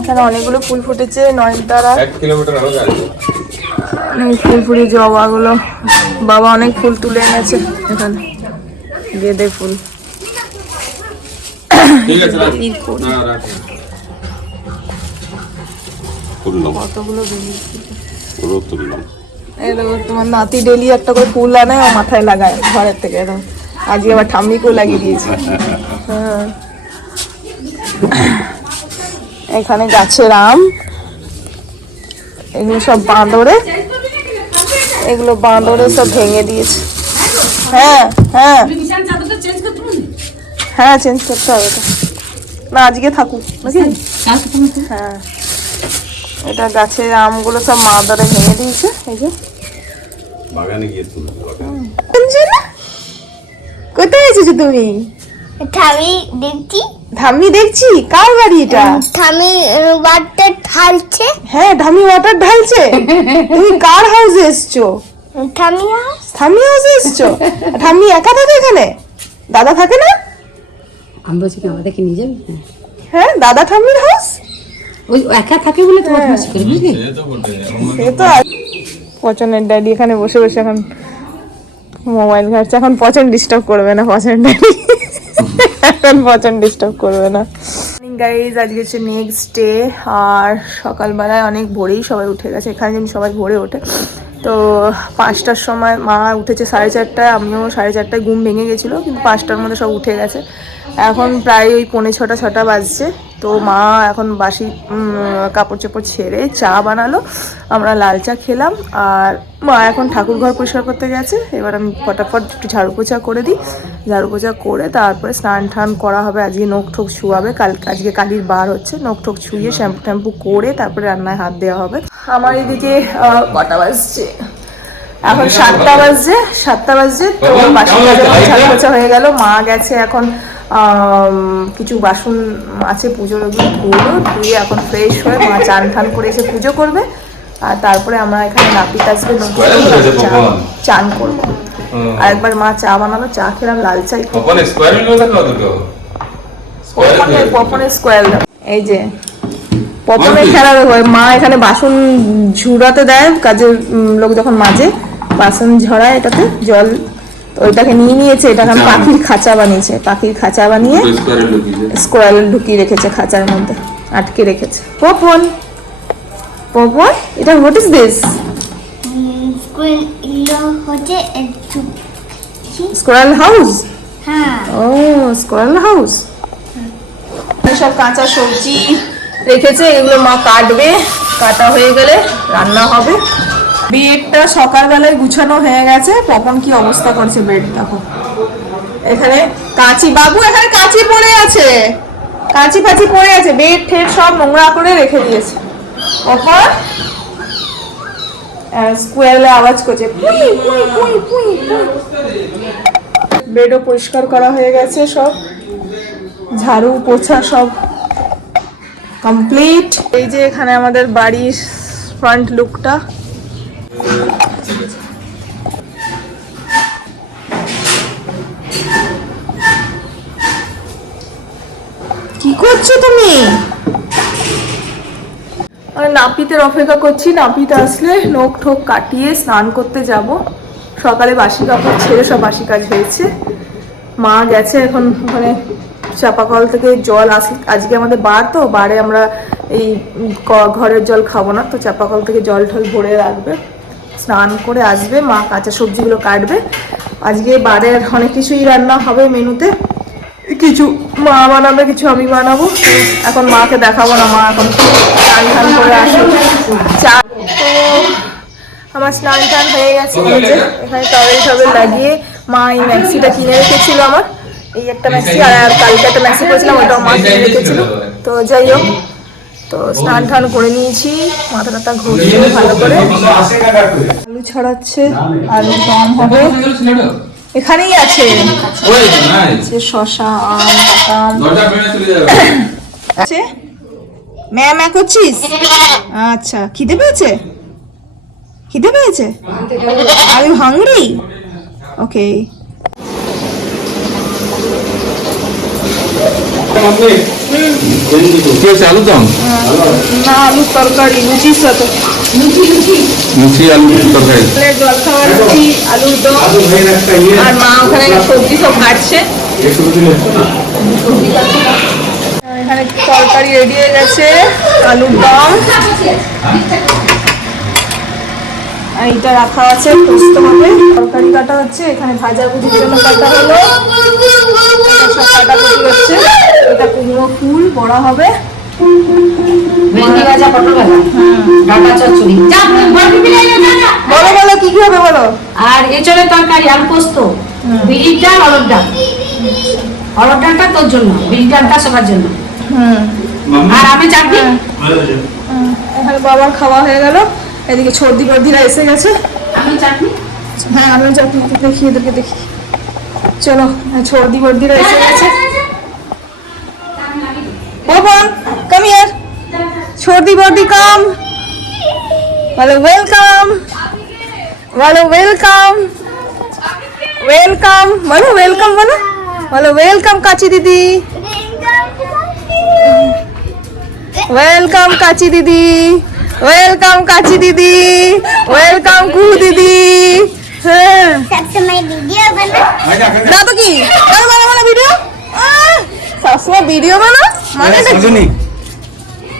এখানে অনেকগুলো ফুল ফুটেছে, নয়নতারা 1 কিলোমিটার হবে গাড়ি। অনেক ফুল ফুটে, জবাগুলো বাবা অনেক ফুল তুলে এনেছে এখানে, গেঁদে ফুল। ঠিক আছে রাখ। না রাখ তুললাম কতগুলো বেলি পুরো তুললাম। এই দেখো তোমার নাতি ডেলি একটা করে ফুল আনে ও মাথায় লাগায় ঘরের থেকে, একদম আজকে আবার ঠাম্মিকেও লাগিয়ে দিয়েছে। হ্যাঁ এখানে গাছের আম, এগুলো সব বাঁদরে, এগুলো বাঁদরে সব ভেঙে দিয়েছে। হ্যাঁ হ্যাঁ হ্যাঁ চেঞ্জ করতে হবে তো, না আজকে থাকুক নাকি। হ্যাঁ এটা গাছের আমগুলো সব বাঁদরে ভেঙে দিয়েছে। এই যে বাগানে গিয়ে তুলবো। কোথায় এসেছো তুমি? ঠামি দেখছি। ধামি দেখছি, কার বাড়ি এটা? ঠামি ওয়াটার ঢালছে। হ্যাঁ ধামি ওয়াটার ঢালছে। তুমি কার হাউসে এসছো? ঠামি হাউস। ধামি হাউসে এসছো? ধামি একা থাকে এখানে? দাদা থাকে না? আমি বলছি কি আমাদেরকে নিয়ে যাবি? হ্যাঁ দাদা ঠাম্মির হাউস ওই একা থাকে বলে তোমার হাউস করে বুঝলি? সে তো পচনের ড্যাডি এখানে বসে বসে এখন মোবাইল ঘাটছে। এখন পচন ডিস্টার্ব করবে না, পচন ড্যাডি এখন পচন ডিস্টার্ব করবে না। গাইজ আজকে হচ্ছে নেক্সট ডে, আর সকালবেলায় অনেক ভোরেই সবাই উঠে গেছে। এখানে যেমন সবাই ভোরে ওঠে, তো 5টার সময় মা উঠেছে 4:30টায়, আমিও 4:30টায় ঘুম ভেঙে গেছিলো, কিন্তু 5টার মধ্যে সব উঠে গেছে। এখন প্রায় ওই 5:45-6টা বাজছে। তো মা এখন বাসি কাপড় চোপড় ছেড়ে চা বানালো, আমরা লাল চা খেলাম। আর মা এখন ঠাকুর ঘর পরিষ্কার করতে গেছে। এবার আমি ফটাফট একটু ঝাড়ু পোছা করে দিই, ঝাড়ু পোছা করে তারপরে স্নান টান করা হবে। আজকে নখ ঠোক ছুয়াবে, আজকে কালির বার হচ্ছে, নখ ঠোক ছুঁয়ে শ্যাম্পু ট্যাম্পু করে তারপরে রান্নায় হাত দেওয়া হবে। আমার এদিকে কটা বাজছে এখন? 7টা বাজছে। তো বাসি কাজে ঝাড়ু পোছা হয়ে গেল। মা গেছে এখন, কিছু বাসন আছে পুজোর, ওগুলো ধুলো, ধুয়ে এখন ফ্রেশ হয়ে মা চান ঠান করে এসে পুজো করবে। আর তারপরে আমরা এখানে নাপিত আসবে, চান করবো। আর একবার মা চা বানালো, চা খেলাম, লাল চাই। পপনের স্কোয়ার, এই যে পপনের খেলা দেখো। মা এখানে বাসন ঝুড়াতে দেয়, কাজের লোক যখন মাজে বাসন ঝরায় এটাতে জল, ওইটাকে নিয়ে নিয়েছে। এটা এখন পাখির খাঁচা বানিয়েছে, পাখির খাঁচা বানিয়ে স্কোয়ার ঢুকিয়ে রেখেছে, খাঁচার মধ্যে আটকে রেখেছে। পপন পপন এটা what is this? Squirrel house. হ্যাঁ ও স্কোয়ারেল হাউস। সব কাঁচা সবজি রেখেছে, এগুলো মা কাটবে, কাটা হয়ে গেলে রান্না হবে। বেডটা সকালবেলায় গুছানো হয়ে গেছে। পপন কি অবস্থা করছে বেড দেখো। এখানে কাঁচি, বাবু এখানে কাঁচি পড়ে আছে, কাঁচি ফাঁচি পড়ে আছে, বেড ঠেড সব নোংরা করে রেখে দিয়েছে। পপন স্কোয়ারলে আওয়াজ করছে, বেডও পরিষ্কার করা হয়ে গেছে, সব ঝাড়ু পোছা সব কমপ্লিট। এই যে এখানে আমাদের বাড়ির ফ্রন্ট লুকটা। কি করছো তুমি? নাপিতের অপেক্ষা করছি, নাপিত আসলে নখ ঠোক কাটিয়ে স্নান করতে যাব। সকালে বাসি কাপড় ছেড়ে সব বাসি কাজ হয়েছে। মা গেছে এখন ওখানে চাপাকল থেকে জল আসে, আজকে আমাদের বার, তো বারে আমরা এই ঘরের জল খাবো না, তো চাপাকল থেকে জল ঠল ভরে রাখবে, স্নান করে আসবে। মা কাঁচা সবজিগুলো কাটবে। আজকে বারের অনেক কিছুই রান্না হবে মেনুতে, কিছু মা বানাবে, কিছু আমি বানাবো। এখন মাকে দেখাবো না, মা এখন স্নান টান করে আসবে। চা তো আমার স্নান টান হয়ে গেছে, এখানে টবেল লাগিয়ে মা এই ম্যাক্সিটা কিনে রেখেছিল আমার, এই একটা ম্যাক্সি, আর কালকে একটা ম্যাক্সি করেছিলাম, ওটাও মা কিনে রেখেছিল। তো যাই হোক, তো স্নান টান করে নিয়েছি, মাথা টাথা ঘুরিয়ে ভালো করে। আলু ছড়াচ্ছে, আলু দম হবে, এখানেই আছে শশা, আম, বাদাম আছে। ম্যা করছিস? আচ্ছা, খিদে পেয়েছে? খিদে পেয়েছে? Are you hungry? ওকে। কি হচ্ছে আলুর দম? না, আলুর তরকারি লুচির সাথে। লুচি আলু তরকারি। জল খাওয়ার লুচি, আলুর দম, আর মা ওখানে সবজি সব কাটছে। এখানে তরকারি রেডি হয়ে গেছে, আলুর দম। আর এইটা রাখা আছে, পোস্ত হবে। তরকারি কাটা হচ্ছে, এখানে ভাজাভুজির জন্য কাটা হলো, সব কাটাকুটি হচ্ছে। এটা কুমড়ো ফুল বড়া হবে, ভেন্ডি ভাজা, পটল ভাজা, ডাটা চচ্চড়ি। যা, বড় বিবি লাইনে যা, যা। বলো বলো কি কি হবে বলো। আর এঁচড়ের তরকারি, আলু পোস্ত, বিড়ির ডাল, অরড় ডাল। অরড় ডালটা তোর জন্য, বিড়ির ডালটা সবার জন্য। আর আমি চাটনি। এখানে বাবার খাওয়া হয়ে গেল। এদিকে সর্দি বর্দিরা এসে গেছে। আমি চাটনি। হ্যাঁ, আমি চাটনি দেখি, এদেরকে দেখি। চলো, সর্দি বর্দিরা এসে গেছে। Open, come here. Shorty Bordi, come. Hello, welcome. Hello, welcome. Welcome. Hello, welcome. Hello, welcome, Kachi Didi. Welcome, Kachi Didi. Welcome, Kachi Didi. Welcome, Kuhu Didi. सबसे वीडियो बना ना तो की बना वीडियो সবসময় ভিডিও বানা মানে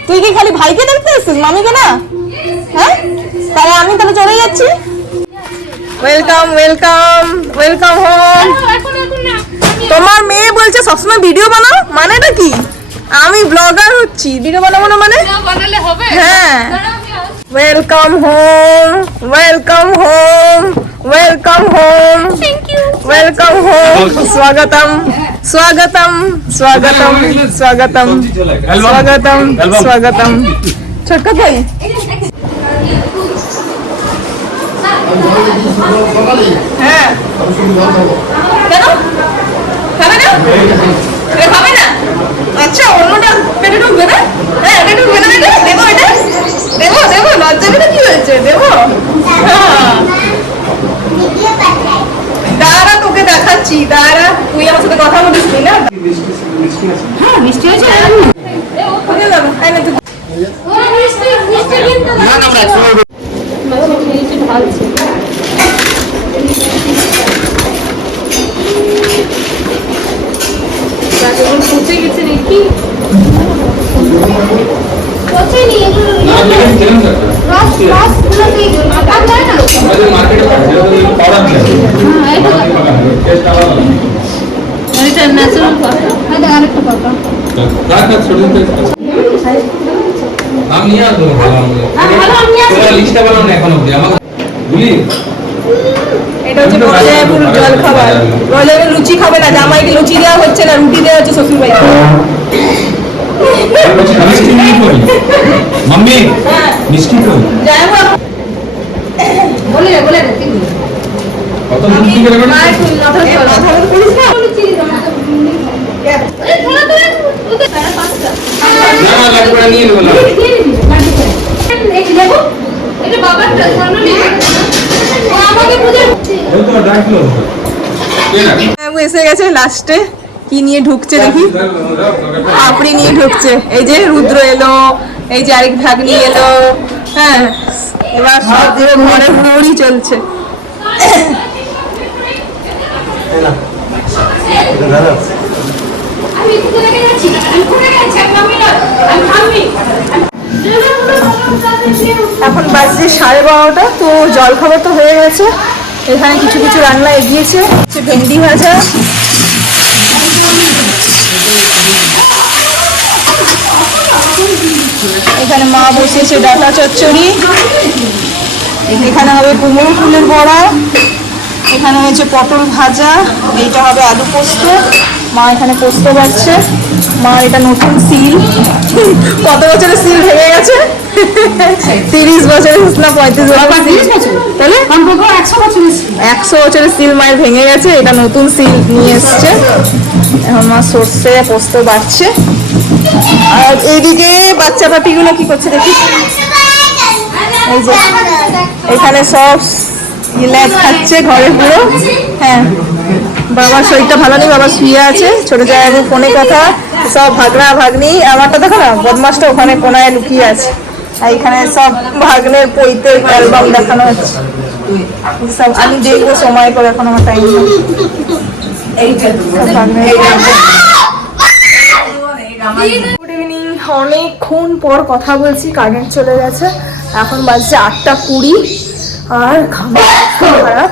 তুই কি খালি ভাইকে দেখতে এসেছিস, মামিকে না? হ্যাঁ, তাহলে আমি তাহলে চলে যাচ্ছি। Welcome welcome welcome home. তোমার মেয়ে বলছে সবসময় ভিডিও বানাও, মানেটা কি? আমি ব্লগার হচ্ছি, ভিডিও বানাবো না মানে? হ্যাঁ, welcome home, welcome home, welcome home, welcome home. স্বাগতম স্বাগতম স্বাগতম স্বাগতম স্বাগতম স্বাগতম। ছোটকা ভাই হ্যাঁ, কেন খাবে না? খাবে না? আচ্ছা, অন্যটা পেটে ঢুকবে না? হ্যাঁ, এটা ঢুকবে না, এটা দেবো, এটা দেবো, দেবো, লজ্জা পেটে কি হয়েছে, দেবো। হ্যাঁ, वीडियो बनाए দাঁড়া, তোকে দেখাচ্ছি, দাঁড়া। তুই আমার সাথে কথা বলিস নি না? হ্যাঁ, মিষ্টি হয়েছে। কোথায় যাবো? এই নে তুই। আমি নিয়ে আসবো, লিস্টটা বানাও না এখন অব্দি আমাকে বুঝলি। এটা হচ্ছে রোজাইপুর জল খাবার। রোজাইপুর লুচি খাবে না, জামাইকে লুচি দেওয়া হচ্ছে না, রুটি দেওয়া হচ্ছে শ্বশুর বাড়িতে। মিষ্টি নিয়ে কই মাম্মি, মিষ্টি কই? জামাই বলে রে, বলে রে, তুই কত মিষ্টি করে বল। মায়ের ফুল মাথা করিস না। না লাগবে না, নিয়ে নেব না। ওই তো ডাকলো ও এসে গেছে লাস্টে। কি নিয়ে ঢুকছে দেখি, আপনি নিয়ে ঢুকছে। এই যে রুদ্র এলো, এই যে আরেক ভাগ নিয়ে এলো। হ্যাঁ, এবার সব দিয়ে ঘরে হুড়োহুড়ি চলছে। এখন বাজছে 12:30। তো জল খাবার তো হয়ে গেছে। এখানে কিছু কিছু রান্না এগিয়েছে। ভেন্ডি ভাজা, এখানে মা বসিয়েছে ডাটা চচ্চড়ি, এখানে হবে কুমড়ো ফুলের বড়া, এখানে হয়েছে পটল ভাজা, এইটা হবে আলু পোস্ত। মা এখানে পোস্ত বাড়ছে। মা এটা নতুন সিল, কত বছরের সিল ভেঙে গেছে? 30 বছরের না 35 বছর, তাহলে 100 বছরের সিল মায়ের ভেঙে গেছে। এটা নতুন সিল নিয়ে এসছে। এখন মা সর্ষে পোস্ত বাড়ছে। আর এইদিকে বাচ্চা পাটিগুলো কি করছে দেখি। এই যে এখানে সব ল্যাদ খাচ্ছে ঘরে পুরো। হ্যাঁ, বাবার শরীরটা ভালো নেই, বাবা শুয়ে আছে। ছোট জায়গা ফোনে কথা, সব ভাগনা ভাগ্নি, আমারটা দেখো না বদমাসটা ওখানে কোনায় লুকিয়ে আছে, আর এখানে সব ভাগ্নের পৈতে অ্যালবাম দেখানো হচ্ছে সব। আমি দেখবো সময় করে, এখন আমার টাইম নেই। Good evening. অনেকক্ষণ পর কথা বলছি, কারেন্ট চলে গেছে, এখন বাজছে 8:20 আর খারাপ।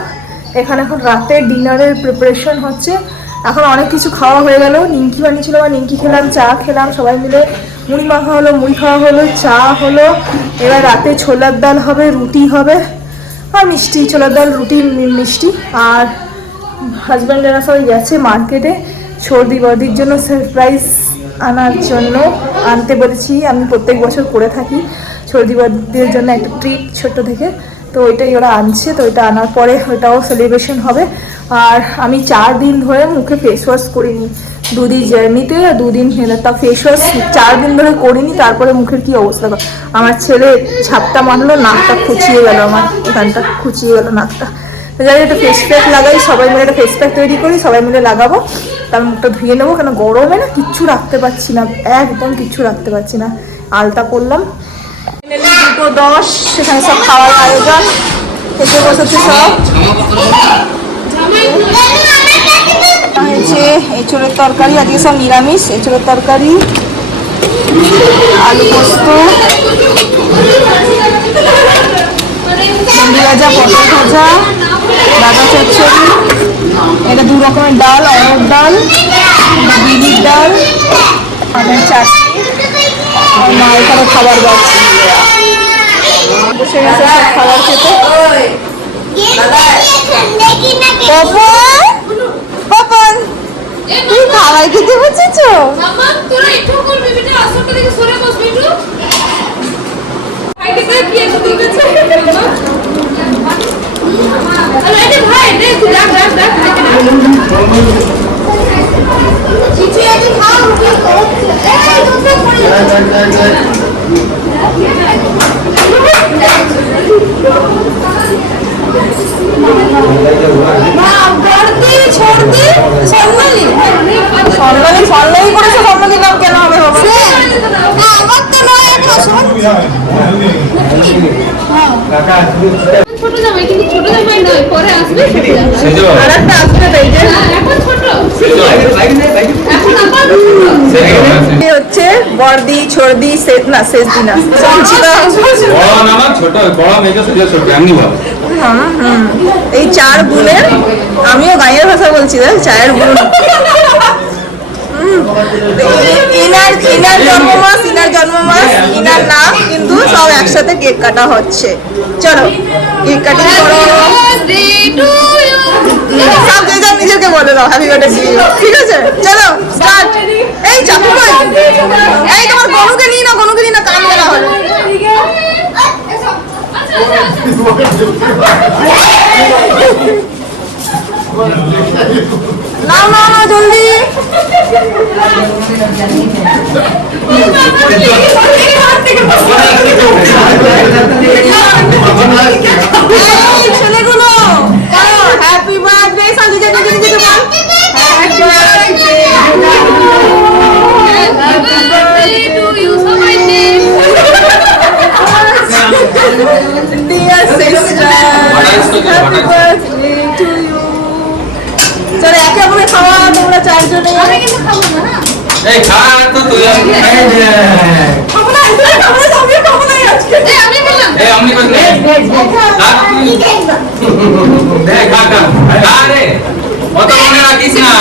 এখানে এখন রাতের ডিনারের প্রিপারেশন হচ্ছে। এখন অনেক কিছু খাওয়া হয়ে গেল, নিমকি বানিয়েছিল বা নিমকি খেলাম, চা খেলাম সবাই মিলে, মুড়ি মাখা হলো, মুড়ি খাওয়া হলো, চা হলো। এবার রাতে ছোলার ডাল হবে, রুটি হবে আর মিষ্টি, ছোলার ডাল রুটি মিষ্টি। আর হাজব্যান্ডেরা সবাই গেছে মার্কেটে সর্দি বর্দির জন্য সারপ্রাইজ আনার জন্য, আনতে বলেছি। আমি প্রত্যেক বছর করে থাকি সর্দি বর্দির জন্য একটা ট্রিট ছোট থেকে, তো ওইটাই ওরা আনছে। তো ওইটা আনার পরে ওইটাও সেলিব্রেশন হবে। আর আমি 4 দিন ধরে মুখে ফেস ওয়াশ করিনি, 2 দিন জার্নিতে 2 দিন তা ফেস ওয়াশ 4 দিন ধরে করিনি। তারপরে মুখের কি অবস্থা, আমার ছেলে ঝাপটা মারলো, নাকটা খুঁচিয়ে গেল, আমার এখানটা খুঁচিয়ে গেল নাকটা। তো যাই একটা ফেস প্যাক লাগাই, সবাই মিলে একটা ফেস প্যাক তৈরি করি, সবাই মিলে লাগাবো, তার মুখটা ধুয়ে নেবো। কেন গরমে না কিচ্ছু রাখতে পারছি না, একদম কিচ্ছু রাখতে পারছি না। আলতা করলাম 2:10, সেখানে সব খাওয়ার আয়োজন, খেতে বসেছে সব। হয়েছে এঁচড়ের তরকারি, আজকে সব নিরামিষ, এঁচড়ের তরকারি, আলু পোস্ত, ভেন্ডি ভাজা, পটল ভাজা, ডাটা চচ্চড়ি, এটা 2 রকমের ডাল, অরহর ডাল, বিউলির ডাল, আমের চাটনি, আর মা এখানে খাবার বাড়ছে, বসে গেছে সব খাবার খেতে। পপন তুমি খাবার খেতে বসেছো? সন্ন্যাসী করেছে, সন্ন্যাসী নাম কেন হবে বাবা? ছোট জামাই, কিন্তু ছোট জামাই নয়, পরে আসবে ছোট জামাই। আর একটা আসবে তো এই যে এখন ছোট, এখন আবার এই হচ্ছে বর্দি ছর্দি শেষ না, শেষ দিন সঞ্চিতা। বড় না ছোট, বড় মেয়েকে সেটা ছোট এমনি ভালো। এই 4 বোনের, আমিও গাঁয়ের ভাষা বলছি রে, 4 বোন। ইনার জন্মমাস, ইনার নাম, কিন্তু সব একসাথে কেক কাটা হচ্ছে। চলো কেক কাটিং করো, সব জায়গায় নিজেকে বলে দাও হ্যাপি বার্থডে, ঠিক আছে? চলো স্টার্ট। এই চাকু কই, এই তোমার গনুকে নিয়ে না, কান বলা হলো। না জলদি, ছেলেগুলো হ্যাপি বার্থডে, সঞ্জিতা দিদি বল happy birthday dear sister, happy birthday to you. চলো একে অপরকে খাওয়া, তোমরা 4 জনে। আমি কিন্তু খাবো না। এই খা তো তুই এই যে খাবো না, আমিও খাবো না আজকে। আমি বললাম এই আমি কই নে দেখ খা আরে কত মনে রাখিস না।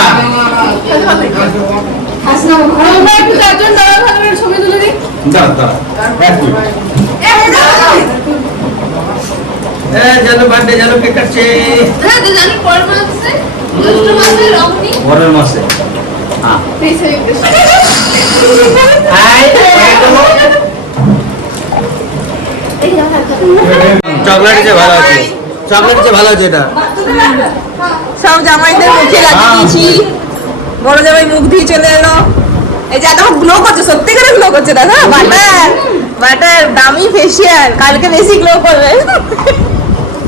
হাসনা আমরা একটু 4 জন দাঁড়া, ভালো করে ছবি তুলে দিই। দাঁড়া জানো বার্থডে জানো কেক কাটছে। হ্যাঁ তো জানি পরের মাসে, জ্যৈষ্ঠ মাসে রমণী পরের মাসে এই সেলিব্রেশন। চকলেট যে ভালো আছে, এটা সব জামাইদের মুখে লাগিয়ে দিয়েছি, বড় জামাই মুখ দিয়ে চলে এলো। এই যে এখন গ্লো করছে, সত্যি করে গ্লো করছে, দাদা বাটার দামি ফেসিয়াল, কালকে বেশি গ্লো করবে।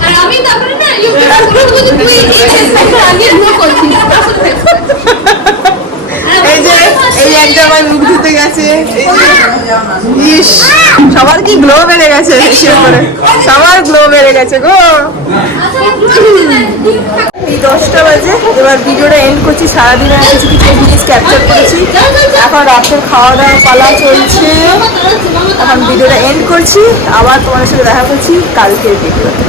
আর আমি তারপরে না ইউটিউবে পুরো বুঝি তুই এই ফেসটা আগে গ্লো করছিস। এই যে এই এক জামায় মুখ ধুতে গেছে, এই যে ইস, সবার কি গ্লো বেড়ে গেছে, হিসেব করে সবার গ্লো বেড়ে গেছে গো। এই 10টা বাজে, এবার ভিডিওটা এন্ড করছি। সারাদিনে কিছু কিছু জিনিস ক্যাপচার করেছি, এখন রাতের খাওয়া দাওয়া পালা চলছে। এখন ভিডিওটা এন্ড করছি, আবার তোমাদের সাথে দেখা করছি কালকের ভিডিওতে।